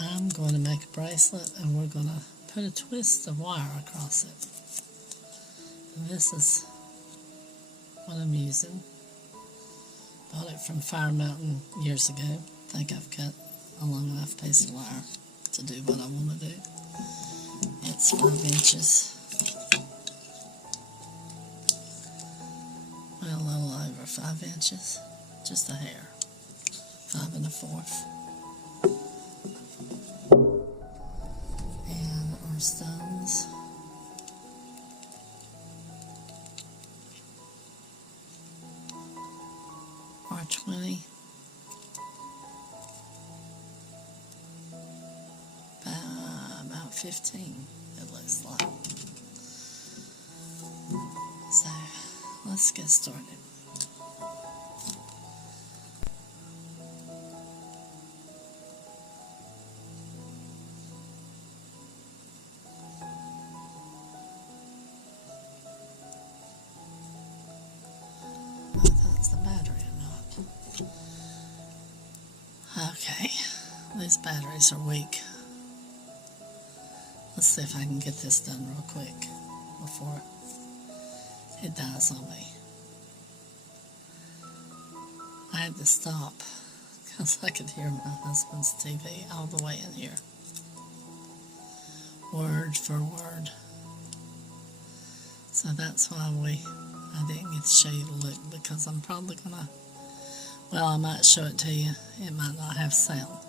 I'm going to make a bracelet, and we're going to put a twist of wire across it. And this is what I'm using. Bought it from Fire Mountain years ago. I think I've cut a long enough piece of wire to do what I want to do. It's 5 inches. Well, a little over 5 inches. Just a hair. 5 1/4. And our stones are 20 by about 15, it looks like. So let's get started. That's the battery or not. Okay, these batteries are weak. Let's see if I can get this done real quick before it dies on me. I had to stop because I could hear my husband's TV all the way in here, word for word. So that's why I didn't get to show you the look, because I'm probably gonna, well, I might show it to you. It might not have sound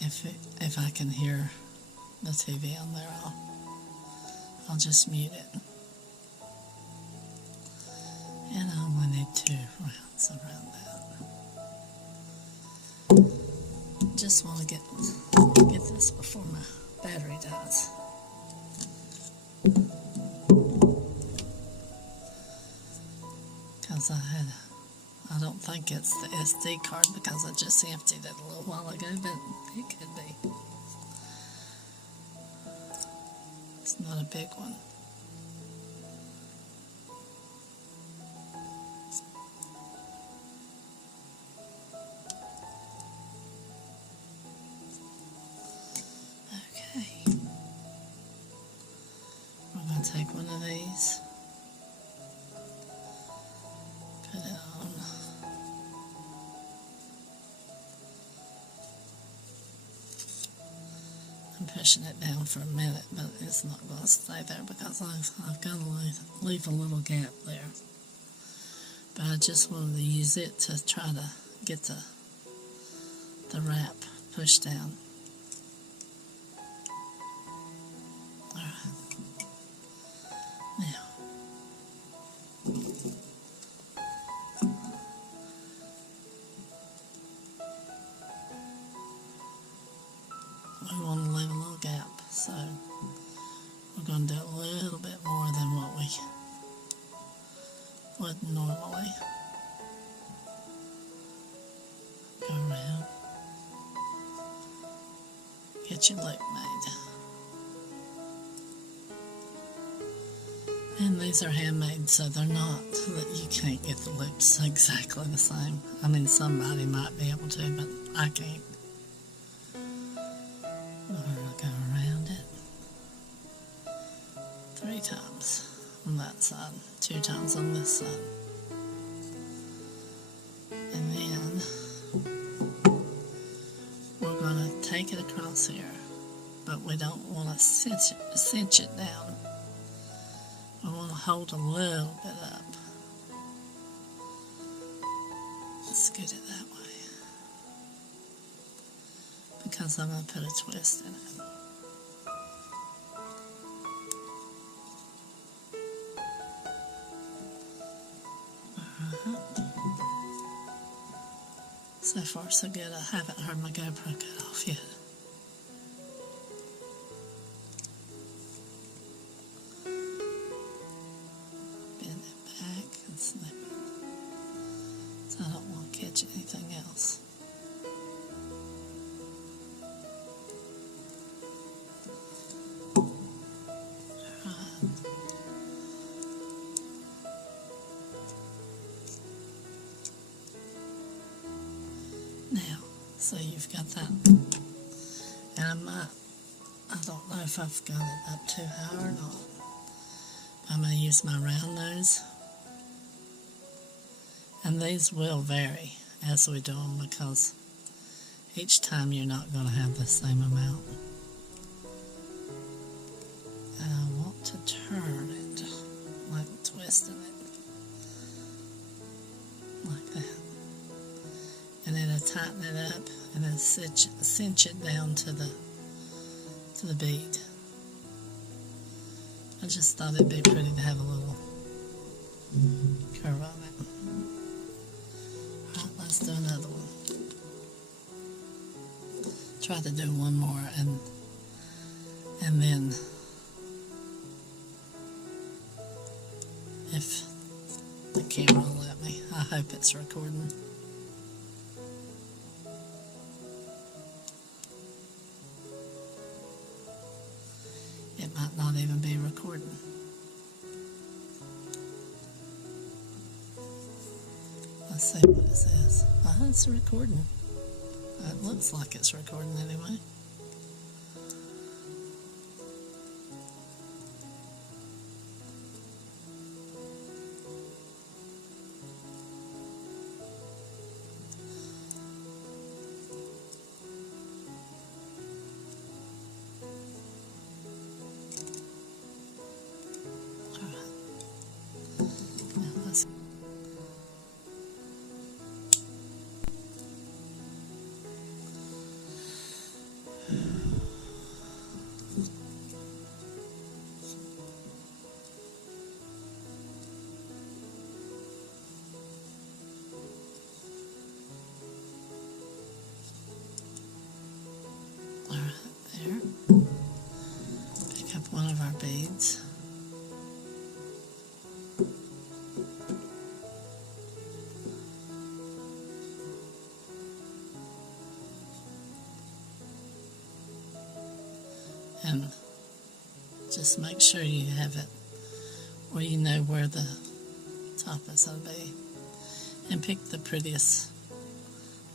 if I can hear the TV on there. I'll just mute it. And I only need 2 rounds around that. Just want to get this before my battery dies. Because I don't think it's the SD card, because I just emptied it a little while ago, but it could be. It's not a big one. Okay. We're going to take one of these. Put it on. I'm pushing it down for a minute, but it's not going to stay there because I've got to leave a little gap there. But I just wanted to use it to try to get the wrap pushed down. Alright. Now, we want to leave a little gap, so we're going to do a little bit more than what we would normally. Go around, get your loop made. And these are handmade, so they're not that you can't get the loops exactly the same. I mean, somebody might be able to, but I can't. We'll go around it 3 times on that side, 2 times on this side. And then we're going to take it across here, but we don't want to cinch it down. We want to hold a little bit up. Let's get it that way, because I'm going to put a twist in it. So far so good. I haven't heard my GoPro cut off yet. Bend it back and snip it, so I don't want to catch anything else. Now, So you've got that. And I don't know if I've got it up too high or not. I'm going to use my round nose. And these will vary as we do them because each time you're not going to have the same amount. And I want to turn it, like twisting it, like that. And then I tighten it up and then cinch it down to the bead. I just thought it'd be pretty to have a little curve on it. Alright, let's do another one. Try to do one more and then if the camera will let me. I hope it's recording. It might not even be recording. Let's see what it says. Oh, it's recording. It looks like it's recording anyway. There. Pick up one of our beads. And just make sure you have it where you know where the top is going to be. And pick the prettiest.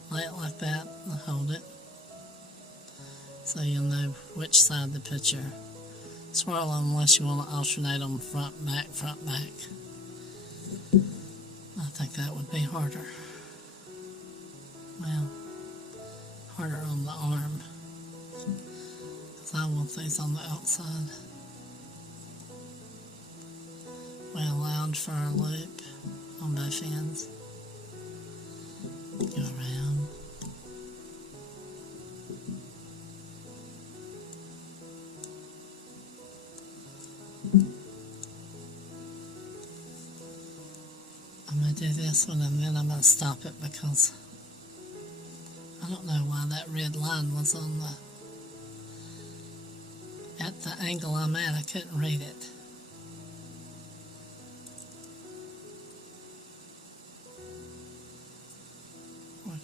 Lay it like that and hold it. So you'll know which side to put your swirl on unless you want to alternate them front, back, front, back. I think that would be harder. Well, harder on the arm. Because I want these on the outside. We allowed for a loop on both ends. Go around. I'm going to do this one and then I'm going to stop it because I don't know why that red line was on at the angle I'm at. I couldn't read it. We're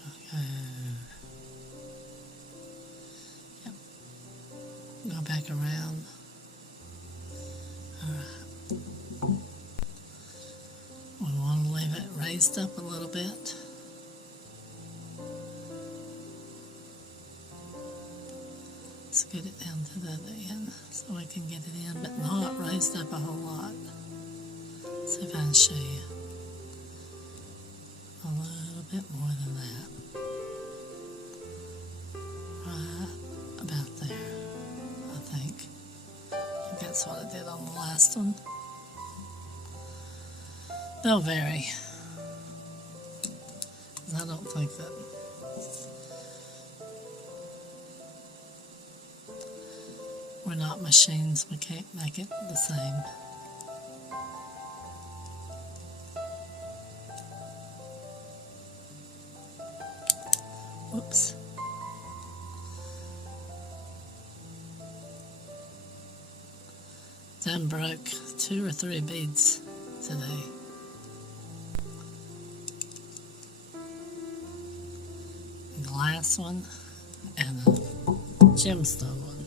going to go back around. Alright. We want to leave it raised up a little bit. Let's get it down to the other end so we can get it in, but not raised up a whole lot. See if I can show you. A little bit more than that. Right about there, I think. I think that's what I did on the last one. They'll vary. I don't think that we're not machines. We can't make it the same. Whoops. Done broke 2 or 3 beads today. A glass one and a gemstone one.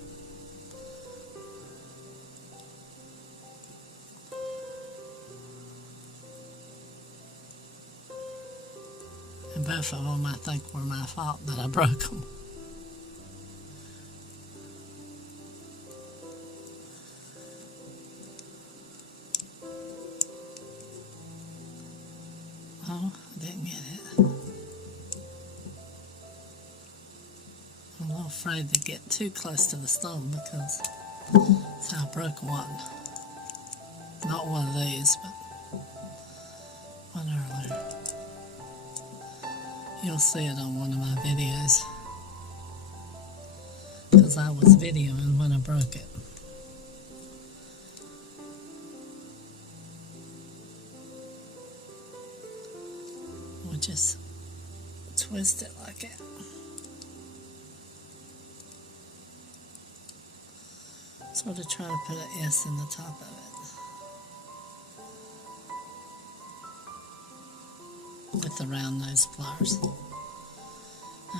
And both of them I think were my fault that I broke them. Oh, I didn't get it. I'm a little afraid to get too close to the stone because that's how I broke one. Not one of these, but one earlier. You'll see it on one of my videos because I was videoing when I broke it. We'll just twist it like it. Sort of try to put an S in the top of it. With the round nose pliers.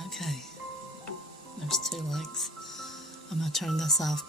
Okay, there's two legs. I'm going to turn this off.